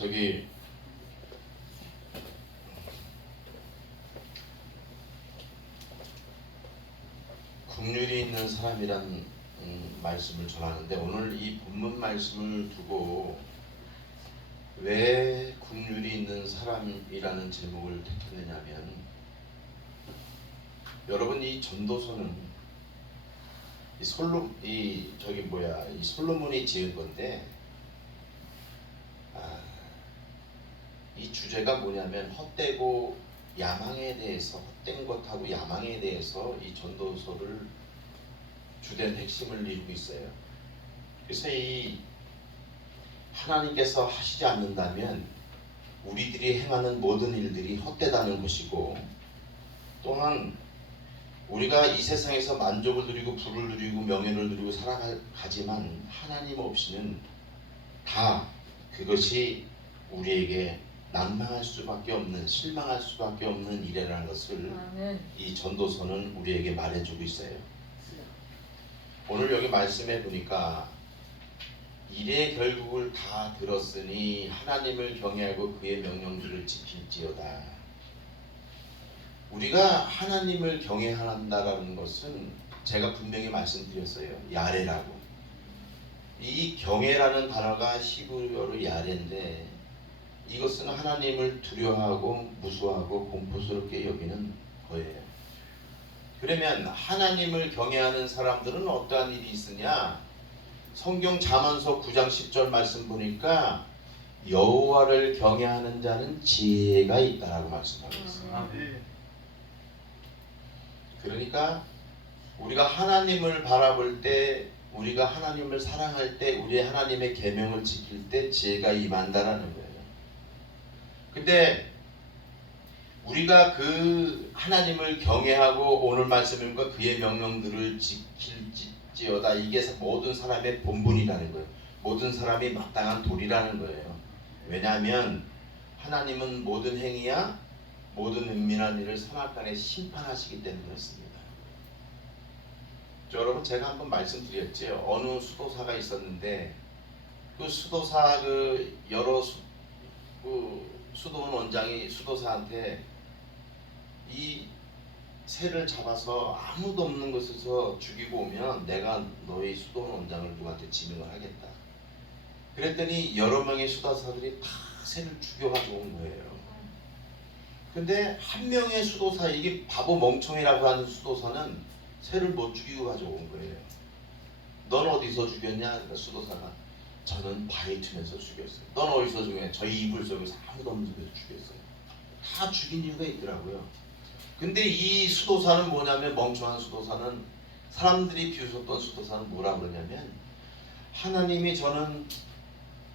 저기 국률이 있는 사람이란 말씀을 전하는데, 오늘 이 본문 말씀을 두고 왜 국률이 있는 사람이라는 제목을 택했느냐면, 여러분 이 전도서는 이 솔로몬이 지은 건데, 이 주제가 뭐냐면 헛되고 야망에 대해서, 헛된 것하고 야망에 대해서 이 전도서를 주된 핵심을 이루고 있어요. 그래서 이 하나님께서 하시지 않는다면 우리들이 행하는 모든 일들이 헛되다는 것이고, 또한 우리가 이 세상에서 만족을 누리고 부를 누리고 명예를 누리고 살아가지만 하나님 없이는 다 그것이 우리에게 난망할 수밖에 없는, 실망할 수밖에 없는 일이라는 것을 이 전도서는 우리에게 말해주고 있어요. 오늘 여기 말씀해 보니까 일의 결국을 다 들었으니 하나님을 경외하고 그의 명령들을 지킬지어다. 우리가 하나님을 경외한다라는 것은 제가 분명히 말씀드렸어요. 야레라고. 이 경외라는 단어가 히브리어로 야레인데, 이것은 하나님을 두려워하고 무서워하고 공포스럽게 여기는 거예요. 그러면 하나님을 경외하는 사람들은 어떠한 일이 있으냐? 성경 잠언서 9장 10절 말씀 보니까 여호와를 경외하는 자는 지혜가 있다라고 말씀하고 있어요. 그러니까 우리가 하나님을 바라볼 때, 우리가 하나님을 사랑할 때, 우리 하나님의 계명을 지킬 때 지혜가 임한다라는 거예요. 근데 우리가 그 하나님을 경외하고 오늘 말씀과 그의 명령들을 지킬지어다, 이게 모든 사람의 본분이라는 거예요. 모든 사람이 마땅한 도리라는 거예요. 왜냐하면 하나님은 모든 행위야 모든 은밀한 일을 선악간에 심판하시기 때문에 그렇습니다. 여러분, 제가 한번 말씀드렸죠. 어느 수도사가 있었는데 그 수도사 여러 수도원 원장이 수도사한테 이 새를 잡아서 아무도 없는 곳에서 죽이고 오면 내가 너희 수도원 원장을 누구한테 지명을 하겠다. 그랬더니 여러 명의 수도사들이 다 새를 죽여가지고 온 거예요. 근데 한 명의 수도사, 이게 바보 멍청이라고 하는 수도사는 새를 못 죽이고 가지고 온 거예요. 넌 어디서 죽였냐? 그러니까 수도사가, 저는 바위 틈에서 죽였어요. 넌 어디서 죽였냐? 저희 이불 속에서 아무도 없는 데서 죽였어요. 다 죽인 이유가 있더라고요. 근데 이 수도사는 뭐냐면, 멍청한 수도사는, 사람들이 비웃었던 수도사는 뭐라 그러냐면, 하나님이 저는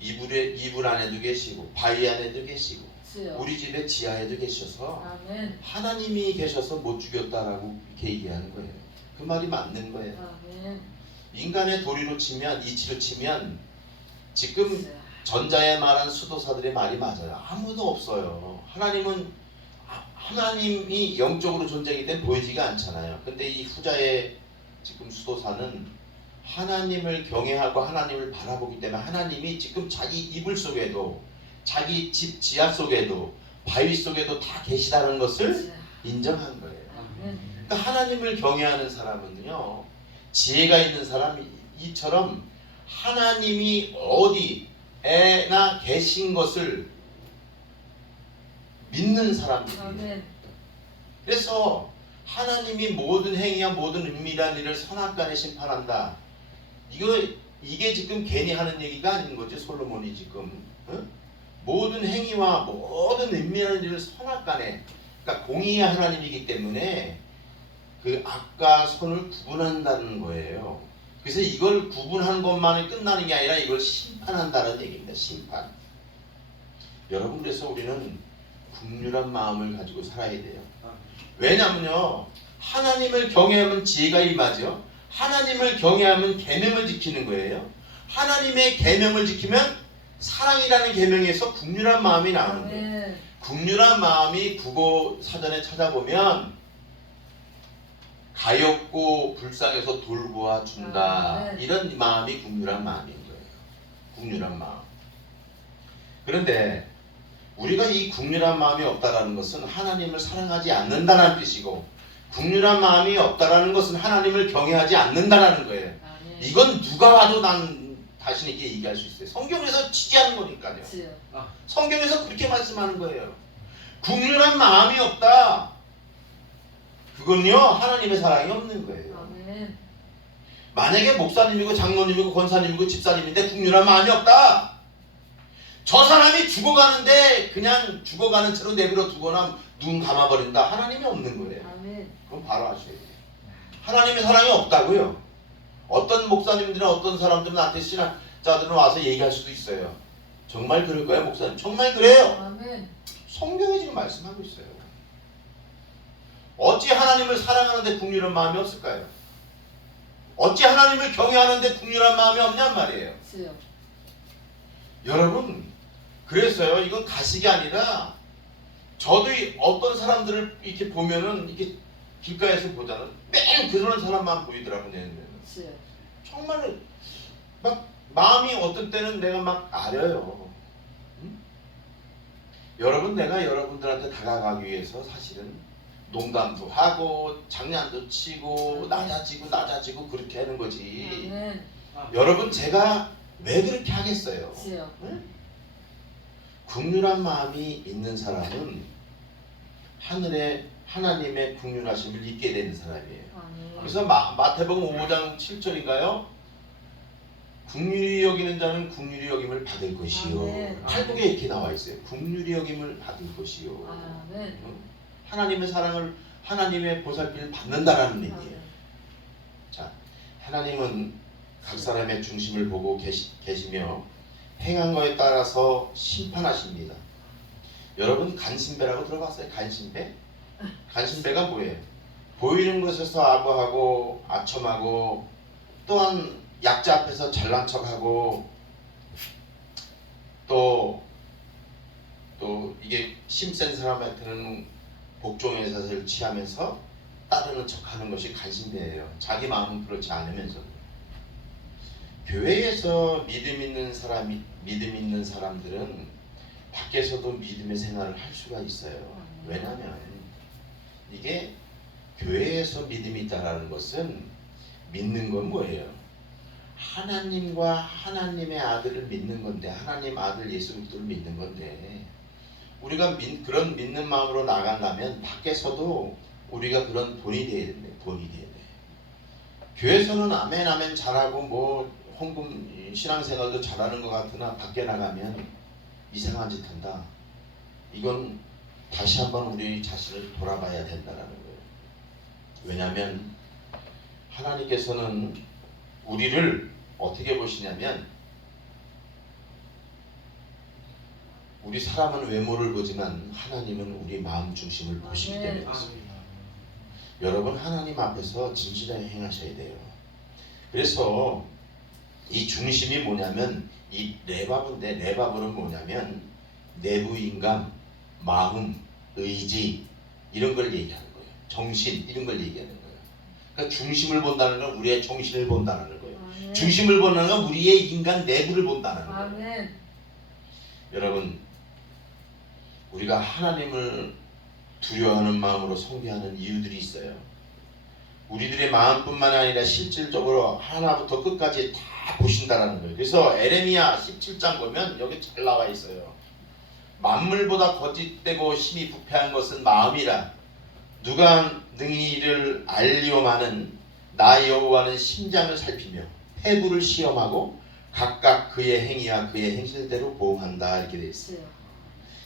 이불 안에도 계시고 바위 안에도 계시고 우리 집의 지하에도 계셔서 아멘. 하나님이 계셔서 못 죽였다라고 이렇게 얘기하는 거예요. 그 말이 맞는 거예요. 아멘. 인간의 도리로 치면, 이치로 치면 지금 전자에 말한 수도사들의 말이 맞아요. 아무도 없어요. 하나님이 영적으로 존재하기 때문에 보이지가 않잖아요. 근데 이 후자의 지금 수도사는 하나님을 경외하고 하나님을 바라보기 때문에 하나님이 지금 자기 이불 속에도, 자기 집 지하 속에도, 바위 속에도 다 계시다는 것을 인정한 거예요. 그러니까 하나님을 경외하는 사람은요, 지혜가 있는 사람이처럼 하나님이 어디에나 계신 것을 믿는 사람들이에요. 그래서 하나님이 모든 행위와 모든 은밀한 일을 선악간에 심판한다. 이게 지금 괜히 하는 얘기가 아닌 거죠. 솔로몬이 지금 모든 행위와 모든 은밀한 일을 선악간에, 그러니까 공의의 하나님이기 때문에 그 악과 선을 구분한다는 거예요. 그래서 이걸 구분하는 것만이 끝나는 게 아니라 이걸 심판한다는 얘기입니다. 심판. 여러분, 그래서 우리는 긍휼한 마음을 가지고 살아야 돼요. 왜냐면요, 하나님을 경외하면 지혜가 임하죠. 하나님을 경외하면 계명을 지키는 거예요. 하나님의 계명을 지키면 사랑이라는 계명에서 긍휼한 마음이 나오는 거예요. 긍휼한 마음이 국어 사전에 찾아보면 가엾고 불쌍해서 돌보아 준다, 이런 마음이 긍휼한 마음인 거예요. 긍휼한 마음. 그런데 우리가 이 국률한 마음이 없다라는 것은 하나님을 사랑하지 않는다는 뜻이고, 국률한 마음이 없다라는 것은 하나님을 경외하지 않는다라는 거예요. 이건 누가 와도 난 자신 있게 얘기할 수 있어요. 성경에서 지지하는 거니까요. 성경에서 그렇게 말씀하는 거예요. 국률한 마음이 없다. 그건요, 하나님의 사랑이 없는 거예요. 아멘. 만약에 목사님이고 장로님이고 권사님이고 집사님인데 국률한 마음이 없다. 저 사람이 죽어가는데 그냥 죽어가는 채로 내버려 두거나 눈 감아버린다. 하나님이 없는 거예요. 아멘. 그럼 바로 아셔야 돼요. 하나님의 사랑이 없다고요. 어떤 목사님들이나 어떤 사람들은 나한테 신학자들은 와서 얘기할 수도 있어요. 정말 그럴까요, 목사님? 정말 그래요. 아멘. 성경에 지금 말씀하고 있어요. 어찌 하나님을 사랑하는데 국률한 마음이 없을까요? 어찌 하나님을 경외하는데 국률한 마음이 없냔 말이에요. 있어요. 여러분, 그랬어요. 이건 가식이 아니라, 저도 어떤 사람들을 이렇게 보면은 이렇게 길가에서 보잖아요. 맨 그런 사람만 보이더라고. 내 눈에는. 있어요. 정말 막 마음이 어떤 때는 내가 막 아려요. 응? 여러분, 내가 여러분들한테 다가가기 위해서 사실은 농담도 하고 장난도 치고 낮아지고 그렇게 하는 거지. 아멘. 여러분, 제가 왜 그렇게 하겠어요? 있어요. 응? 국률한 마음이 있는 사람은 하늘에 하나님의 국률하심을 잊게 되는 사람이에요. 아멘. 그래서 마태복음 5장 7절인가요? 국률이 여기는 자는 국률이 여김을 받을 것이요. 아멘. 팔복에 이렇게 나와 있어요. 국률이 여김을 받을 것이요. 아멘. 응? 하나님의 사랑을, 하나님의 보살피를 받는다라는 의미예요. 아멘. 자, 하나님은 각 사람의 중심을 보고 계시며 행한 거에 따라서 심판하십니다. 여러분, 간신배라고 들어봤어요? 간신배? 간신배가 뭐예요? 보이는 것에서 아부하고 아첨하고, 또한 약자 앞에서 잘난 척하고, 또 이게 힘센 사람한테는 복종의 자세를 취하면서 따르는 척하는 것이 간신배예요. 자기 마음은 그렇지 않으면서. 교회에서 믿음 있는 사람들은 밖에서도 믿음의 생활을 할 수가 있어요. 왜냐하면 이게 교회에서 믿음이 있다라는 것은, 믿는 건 뭐예요? 하나님과 하나님의 아들을 믿는 건데, 하나님 아들 예수 그리스도를 믿는 건데, 우리가 그런 믿는 마음으로 나간다면 밖에서도 우리가 그런 본이 돼야 된대. 본이 돼야 돼. 교회에서는 아멘 아멘 잘하고 뭐 헌금 신앙생활도 잘하는 것 같으나 밖에 나가면 이상한 짓 한다. 이건 다시 한번 우리 자신을 돌아봐야 된다는 거예요. 왜냐하면 하나님께서는 우리를 어떻게 보시냐면, 우리 사람은 외모를 보지만 하나님은 우리 마음 중심을 보시기 때문에 그렇습니다. 여러분, 하나님 앞에서 진실하게 행하셔야 돼요. 그래서 이 중심이 뭐냐면, 이 레바브인데, 레바브는 뭐냐면 내부 인감, 마음, 의지, 이런 걸 얘기하는 거예요. 정신, 이런 걸 얘기하는 거예요. 그러니까 중심을 본다는 건 우리의 정신을 본다는 거예요. 아멘. 중심을 본다는 건 우리의 인간 내부를 본다는 거예요. 아멘. 여러분, 우리가 하나님을 두려워하는 마음으로 숭배하는 이유들이 있어요. 우리들의 마음뿐만 아니라 실질적으로 하나부터 끝까지 다 보신다라는 거예요. 그래서 에레미야 17장 보면 여기 잘 나와 있어요. 만물보다 거짓되고 심히 부패한 것은 마음이라. 누가 능히 이를 알리오마는 나 여호와는 심장을 살피며 폐부를 시험하고 각각 그의 행위와 그의 행실대로 보응한다, 이렇게 되어 있어요. 있어요.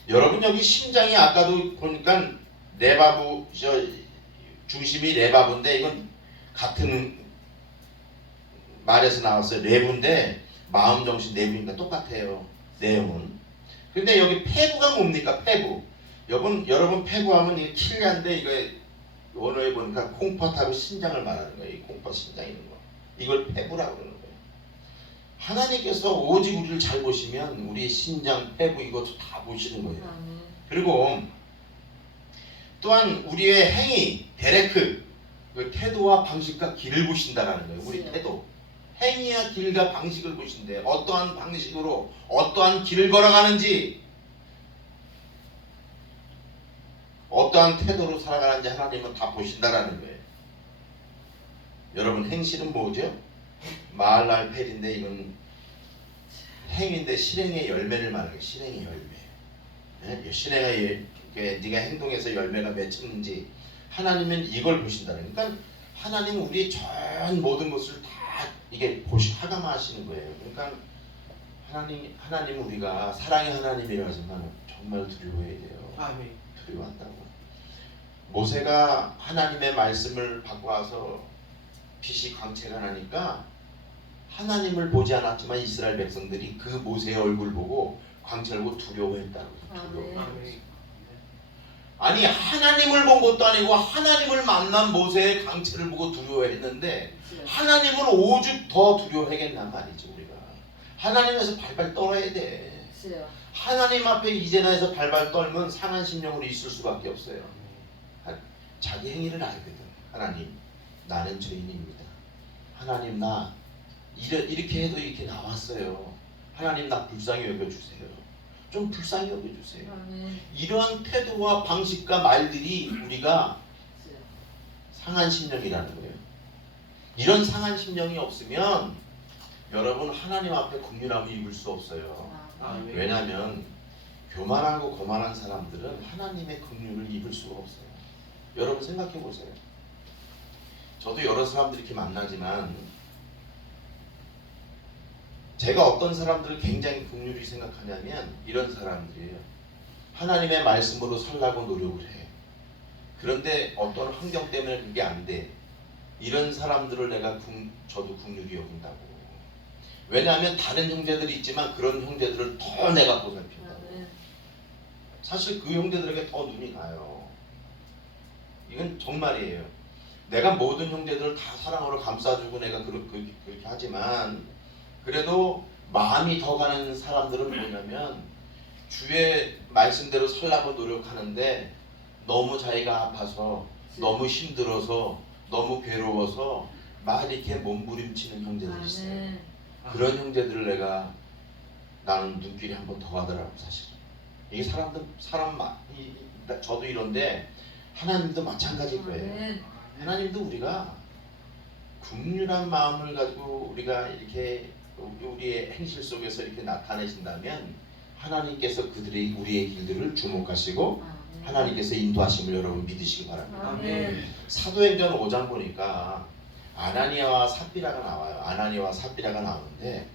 여러분, 여기 심장이 아까도 보니까 레바브, 중심이 레바브인데, 이건 같은 말에서 나왔어요. 레브인데 마음, 정신, 내부니까 똑같아요, 내용은. 근데 여기 폐부가 뭡니까? 폐부. 여러분 폐부하면 이게 킬리한데, 이거 원어에 보니까 콩팥하고 심장을 말하는 거예요. 이 콩팥, 심장 있는 거, 이걸 폐부라고 그러는 거예요. 하나님께서 오직 우리를 잘 보시면 우리의 심장, 폐부 이것도 다 보시는 거예요. 아멘. 그리고 또한 우리의 행위, 데레크, 그 태도와 방식과 길을 보신다라는 거예요. 우리 태도. 행위와 길과 방식을 보신대. 어떠한 방식으로 어떠한 길을 걸어가는지, 어떠한 태도로 살아가는지 하나님은 다 보신다라는 거예요. 여러분, 행실은 뭐죠? 마할랄 펠인데 이건 행위인데 실행의 열매를 말하는 실행의 열매. 네? 실행의 네가 행동해서 열매가 맺혔는지 하나님은 이걸 보신다는 거예요. 그러니까 하나님은 우리의 전 모든 것을 다 이게 하감하시는 거예요. 그러니까 하나님 우리가 사랑의 하나님이라 하지만 정말 두려워해야 돼요. 아멘. 두려워한다고. 모세가 하나님의 말씀을 받고 와서 빛이 광채가 나니까 하나님을 보지 않았지만 이스라엘 백성들이 그 모세의 얼굴 보고 광채를 보고 두려워했다고. 아멘. 아니, 하나님을 본 것도 아니고 하나님을 만난 모세의 광채를 보고 두려워했는데 하나님은 오죽 더 두려워하겠단 말이죠. 우리가 하나님에서 발발 떨어야 돼. 하나님 앞에 이제나에서 발발 떨면 상한 심령으로 있을 수밖에 없어요. 자기 행위를 알거든. 하나님, 나는 죄인입니다. 하나님, 나 이렇게 해도 이렇게 나왔어요. 하나님, 나 불쌍히 여겨주세요. 좀 불쌍히 여겨주세요. 이러한 태도와 방식과 말들이 우리가 상한 심령이라는 거예요. 이런 상한 심령이 없으면 여러분 하나님 앞에 긍휼함을 입을 수 없어요. 왜냐하면 교만하고 거만한 사람들은 하나님의 긍휼을 입을 수가 없어요. 여러분 생각해 보세요. 저도 여러 사람들 이렇게 만나지만 제가 어떤 사람들을 굉장히 긍휼히 생각하냐면 이런 사람들이에요. 하나님의 말씀으로 살라고 노력을 해. 그런데 어떤 환경 때문에 그게 안 돼. 이런 사람들을 저도 긍휼히 여긴다고. 왜냐하면 다른 형제들이 있지만 그런 형제들을 더 내가 보살핀다고. 사실 그 형제들에게 더 눈이 가요. 이건 정말이에요. 내가 모든 형제들을 다 사랑으로 감싸주고 내가 그렇게 하지만 그래도 마음이 더 가는 사람들은 뭐냐면 주의 말씀대로 살라고 노력하는데 너무 자기가 아파서 너무 힘들어서 너무 괴로워서 막 이렇게 몸부림치는 형제들이 있어요. 그런 형제들을 나는 눈길이 한 번 더 가더라고. 사실 이게 저도 이런데 하나님도 마찬가지일 거예요. 하나님도 우리가 긍휼한 마음을 가지고 우리가 이렇게 우리의 행실 속에서 이렇게 나타내신다면 하나님께서 우리의 길들을 주목하시고 하나님께서 인도하심을 여러분 믿으시기 바랍니다. 사도행전 5장 보니까 아나니아와 삽비라가 나와요. 아나니아와 삽비라가 나오는데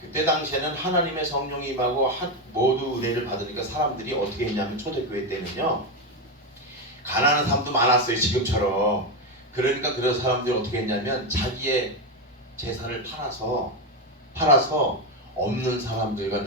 그때 당시에는 하나님의 성령이 임하고 모두 은혜를 받으니까 사람들이 어떻게 했냐면 초대교회 때는요 가난한 사람도 많았어요. 지금처럼. 그러니까 그런 사람들이 어떻게 했냐면 자기의 재산을 팔아서 없는 사람들과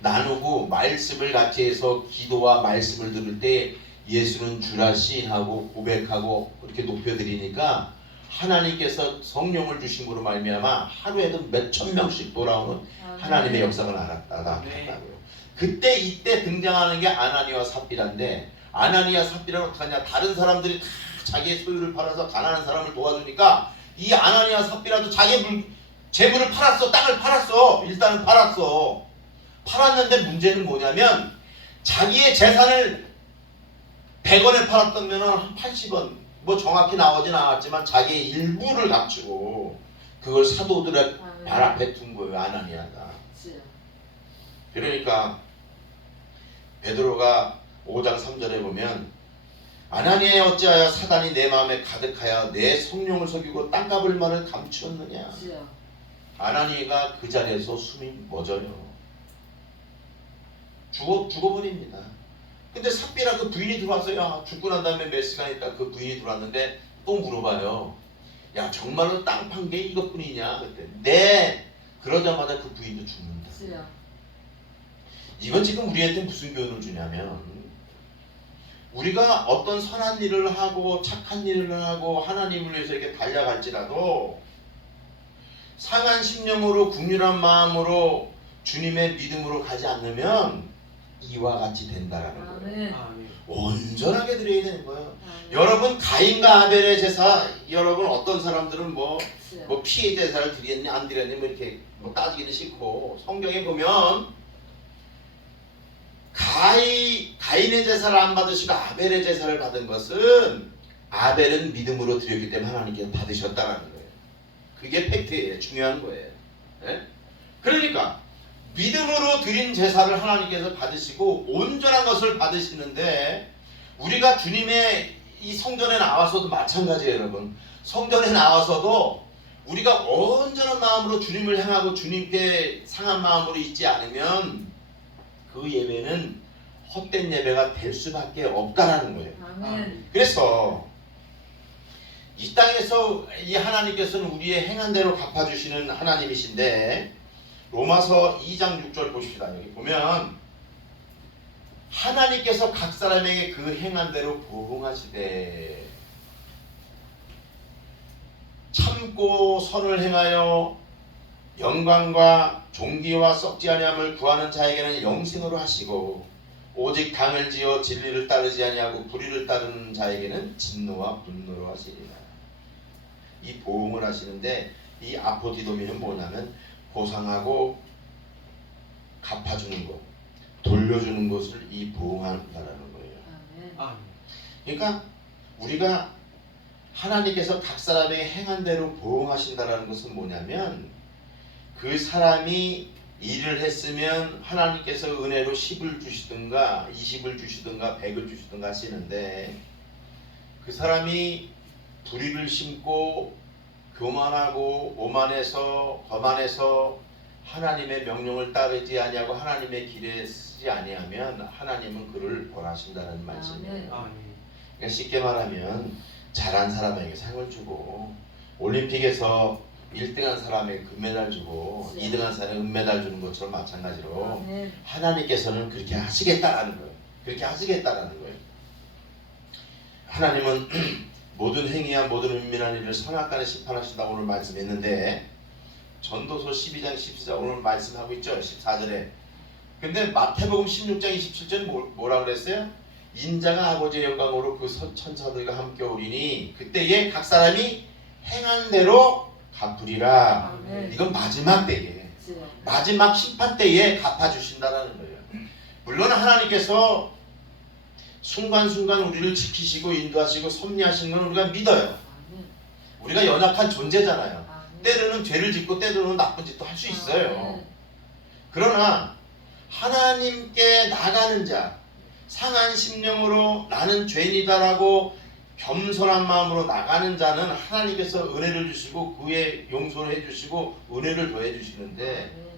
나누고 말씀을 같이 해서 기도와 말씀을 들을 때 예수는 주라 시인하고 고백하고 이렇게 높여드리니까 하나님께서 성령을 주심으로 말미암아 하루에도 몇천 명씩 돌아오는 하나님의 역사가 나타났다고요. 이때 등장하는 게 아나니아와 삽비라인데 아나니아 삽비라는 어떻게 하냐. 다른 사람들이 다 자기의 소유를 팔아서 가난한 사람을 도와주니까 이 아나니아 삽비라도 자기 재물을 팔았어. 땅을 팔았어. 일단은 팔았는데 문제는 뭐냐면 자기의 재산을 100원에 팔았다면 80원 뭐 정확히 나오진 않았지만 자기의 일부를 갖추고 그걸 사도들의 발 앞에 둔 거예요. 아나니아가. 그러니까 베드로가 5장 3절에 보면 아나니아 어찌하여 사단이 내 마음에 가득하여 내 성령을 속이고 땅값을 말을 감추었느냐. 아나니아가 그 자리에서 숨이 멎어요. 죽어버립니다. 근데 삽비라 그 부인이 들어와서 야 죽고 난 다음에 몇 시간 있다 그 부인이 들어왔는데 또 물어봐요. 야 정말로 땅 판 게 이것뿐이냐? 그때 네. 그러자마자 그 부인도 죽는다. 이건 지금 우리한테 무슨 교훈을 주냐면 우리가 어떤 선한 일을 하고 착한 일을 하고 하나님을 위해서 이렇게 달려갈지라도 상한 심령으로 긍휼한 마음으로 주님의 믿음으로 가지 않으면 이와 같이 된다라는 거예요. 아멘. 아멘. 온전하게 드려야 되는 거예요. 아멘. 여러분 가인과 아벨의 제사, 여러분 어떤 사람들은 뭐 그렇죠. 피해 제사를 드렸니 안 드렸니 뭐 이렇게 뭐 따지기는 싫고, 성경에 보면 가인의 제사를 안 받으시고 아벨의 제사를 받은 것은 아벨은 믿음으로 드렸기 때문에 하나님께서 받으셨다는 거예요. 그게 팩트예요. 중요한 거예요. 네? 그러니까 믿음으로 드린 제사를 하나님께서 받으시고 온전한 것을 받으시는데, 우리가 주님의 이 성전에 나와서도 마찬가지예요. 여러분, 성전에 나와서도 우리가 온전한 마음으로 주님을 향하고 주님께 상한 마음으로 있지 않으면 그 예배는 헛된 예배가 될 수밖에 없다라는 거예요. 아멘. 그래서 이 땅에서 이 하나님께서는 우리의 행한 대로 갚아주시는 하나님이신데, 로마서 2장 6절 보십시다. 여기 보면 하나님께서 각 사람에게 그 행한 대로 보응하시되 참고 선을 행하여 영광과 존귀와 썩지 아니함을 구하는 자에게는 영생으로 하시고, 오직 당을 지어 진리를 따르지 아니하고 불의를 따르는 자에게는 진노와 분노로 하시리라. 이 보응을 하시는데, 이 아포디도미는 뭐냐면 보상하고 갚아주는 것, 돌려주는 것을 이 보응한다라는 거예요. 아멘. 아멘. 그러니까 우리가 하나님께서 각 사람에게 행한 대로 보응하신다라는 것은 뭐냐면, 그 사람이 일을 했으면 하나님께서 은혜로 10을 주시든가 20을 주시든가 100을 주시든가 하시는데, 그 사람이 불의를 심고 교만하고 오만해서 거만해서 하나님의 명령을 따르지 아니하고 하나님의 길에 쓰지 아니하면 하나님은 그를 벌하신다는 말씀이에요. 아멘. 그러니까 쉽게 말하면 잘한 사람에게 상을 주고, 올림픽에서 1등한 사람에게 금메달 주고 네. 2등한 사람에게 은메달 주는 것처럼 마찬가지로 아멘. 하나님께서는 그렇게 하시겠다라는 거예요. 그렇게 하시겠다라는 거예요. 하나님은 모든 행위와 모든 은밀한 일을 선악간에 심판하신다고 오늘 말씀했는데, 전도서 12장 14절 오늘 말씀하고 있죠. 14절에. 근데 마태복음 16장 27절 뭐라 그랬어요? 인자가 아버지의 영광으로 그 천사들과 함께 오리니 그때에 각 사람이 행한 대로 갚으리라. 아멘. 이건 마지막 때에, 그렇죠. 마지막 심판 때에 갚아주신다라는 거예요. 물론 하나님께서 순간순간 우리를 지키시고 인도하시고 섭리하시는 건 우리가 믿어요. 아멘. 우리가 연약한 존재잖아요. 아멘. 때로는 죄를 짓고 때로는 나쁜 짓도 할 수 있어요. 아멘. 그러나 하나님께 나가는 자, 상한 심령으로 나는 죄인이다라고 겸손한 마음으로 나가는 자는 하나님께서 은혜를 주시고 그의 용서를 해주시고 은혜를 더해 주시는데, 아멘.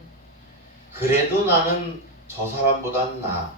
그래도 나는 저 사람보단 나,